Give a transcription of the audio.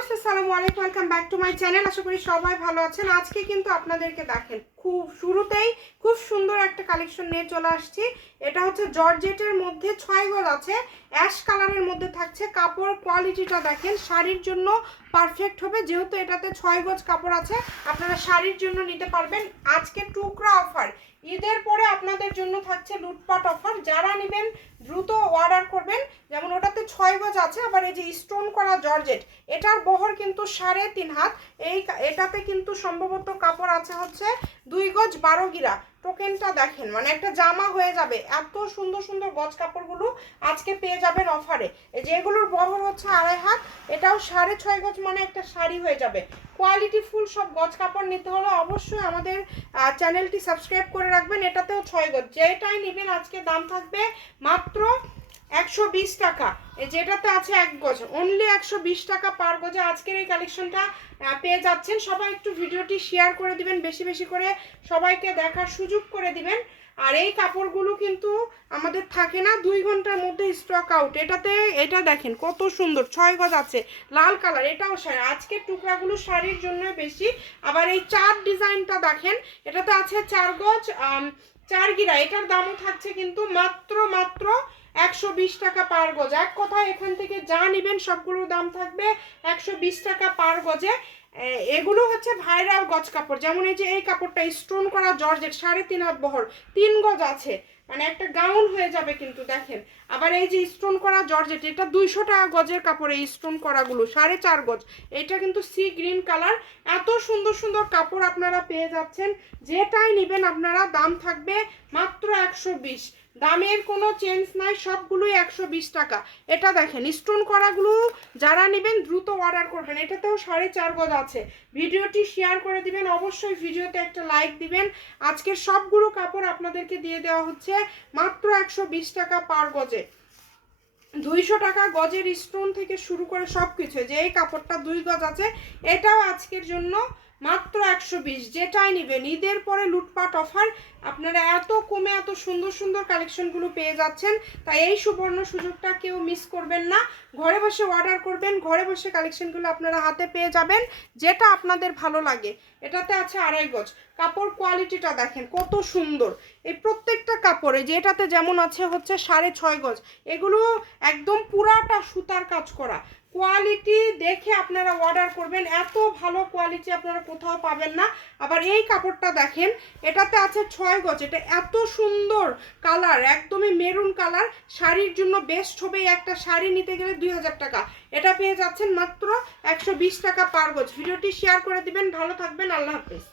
Viewers আসসালামু আলাইকুম, welcome back to my channel. আশা করি সবাই ভালো আছেন। আজকে কিন্তু আপনাদেরকে দেখেন খুব শুরুতেই খুব সুন্দর একটা কালেকশন নিয়ে চলে আসছি। এটা হচ্ছে জর্জেটের মধ্যে 6 গজ আছে, অ্যাশ কালারের মধ্যে থাকছে। কাপড় কোয়ালিটিটা দেখেন, শাড়ির জন্য পারফেক্ট হবে, যেহেতু এটাতে 6 গজ কাপড় আছে। আপনারা শাড়ির জন্য নিতে পারবেন। আজকে টুকরা অফার, ঈদের পরে আপনাদের জন্য থাকছে লুটপাট অফার। যারা নেবেন দ্রুত অর্ডার করবেন। যেমন ওটাতে 6 গজ আছে, আবার এই যে স্টোন করা জর্জেট, এটার বহর কিন্তু 3.5 হাত। এটাতে কিন্তু সম্ভবত কাপড় আছে হচ্ছে 2 গজ 12 গিরা। টোকেনটা দেখেন, মানে একটা জামা হয়ে যাবে। এত সুন্দর সুন্দর গজ কাপড়গুলো আজকে পেয়ে যাবেন অফারে। এই যে এগুলোর বহর হচ্ছে 2.5 হাত, এটাও 6.5 গজ, মানে একটা শাড়ি হয়ে যাবে। কোয়ালিটি ফুল সব গজ কাপড় নিতে হলে অবশ্যই আমাদের চ্যানেলটি সাবস্ক্রাইব করে রাখবেন। এটাতেও 6 গজ, যেটাই নেবেন আজকে দাম থাকবে মাত্র 120 টাকা। যেটাতে আছে 1 গজ, অনলি 120 টাকা পার গজে আজকের এই কালেকশনটা পেয়ে যাচ্ছেন। সবাই একটু ভিডিওটি শেয়ার করে দিবেন, বেশি বেশি করে সবাইকে দেখার সুযোগ করে দিবেন। আর এই কাপড়গুলো কিন্তু আমাদের থাকে না, 2 ঘন্টার মধ্যে স্টক আউট। এটা দেখেন কত সুন্দর, 6 গজ আছে, লাল কালার। এটাও শাড়ি, আজকের টুকরাগুলো শাড়ির জন্য বেশি। আবার এই 4 ডিজাইনটা দেখেন, এটাতে আছে 4 গজ 4 গিরা। এটার দামও থাকছে কিন্তু মাত্র 120 টাকা পার গজ। এক কথায় এখান থেকে যা নেবেন সবগুলোর দাম থাকবে 120 টাকা পার গজে। এগুলো হচ্ছে ভাইরাল গজ কাপড়। যেমন এই যে এই কাপড়টা স্টোন করা জর্জেট, 3.5 হাত বহর, 3 গজ আছে, মানে একটা গাউন হয়ে যাবে কিন্তু দেখেন। আবার এই যে স্টোন করা জর্জেট, এটা 200 টাকা গজের কাপড়। এই স্টোন করাগুলো 4.5 গজ। এটা কিন্তু সি গ্রিন কালার। এত সুন্দর সুন্দর কাপড় আপনারা পেয়ে যাচ্ছেন। যেটাই নেবেন আপনারা দাম থাকবে মাত্র 120। দামের কোনো চেঞ্জ নাই, সবগুলোই 120 টাকা। এটা দেখেন স্টোন করাগুলো যারা নেবেন দ্রুত অর্ডার করবেন। এটাতেও 4.5 গজ আছে। ভিডিওটি শেয়ার করে দিবেন, অবশ্যই ভিডিওতে একটা লাইক দিবেন। আজকের সবগুলো কাপড় আপনাদেরকে দিয়ে দেওয়া হচ্ছে মাত্র 120 টাকা পার গজে। 200 টাকা গজের স্টোন থেকে শুরু করে সব কিছু। যে এই কাপড়টা 2 গজ আছে, এটাও আজকের জন্য মাত্র 120। যেটাই নেবেন, ঈদের পরে লুটপাট অফার। আপনারা এত কমে এত সুন্দর সুন্দর কালেকশনগুলো পেয়ে যাচ্ছেন, তাই এই সুবর্ণ সুযোগটা কেউ মিস করবেন না। ঘরে বসে অর্ডার করবেন, ঘরে বসে কালেকশনগুলো আপনারা হাতে পেয়ে যাবেন, যেটা আপনাদের ভালো লাগে। এটাতে আছে 2.5 গজ। কাপড় কোয়ালিটিটা দেখেন কত সুন্দর। এই প্রত্যেকটা কাপড়ে, যেটাতে যেমন আছে হচ্ছে 6.5 গজ, এগুলো একদম পুরাটা সুতার কাজ করা। কোয়ালিটি দেখে আপনারা অর্ডার করবেন, এত ভালো কোয়ালিটি আপনারা কোথাও পাবেন না। আবার এই কাপড়টা দেখেন, এটাতে আছে 6 গজ। এটা এত সুন্দর কালার, একদমই মেরুন কালার। শাড়ির জন্য বেস্ট হবে। একটা শাড়ি নিতে গেলে 2000 টাকা, এটা পেয়ে যাচ্ছেন মাত্র 120 টাকা পার গজ। ভিডিওটি শেয়ার করে দিবেন। ভালো থাকবেন, আল্লাহ হাফেজ।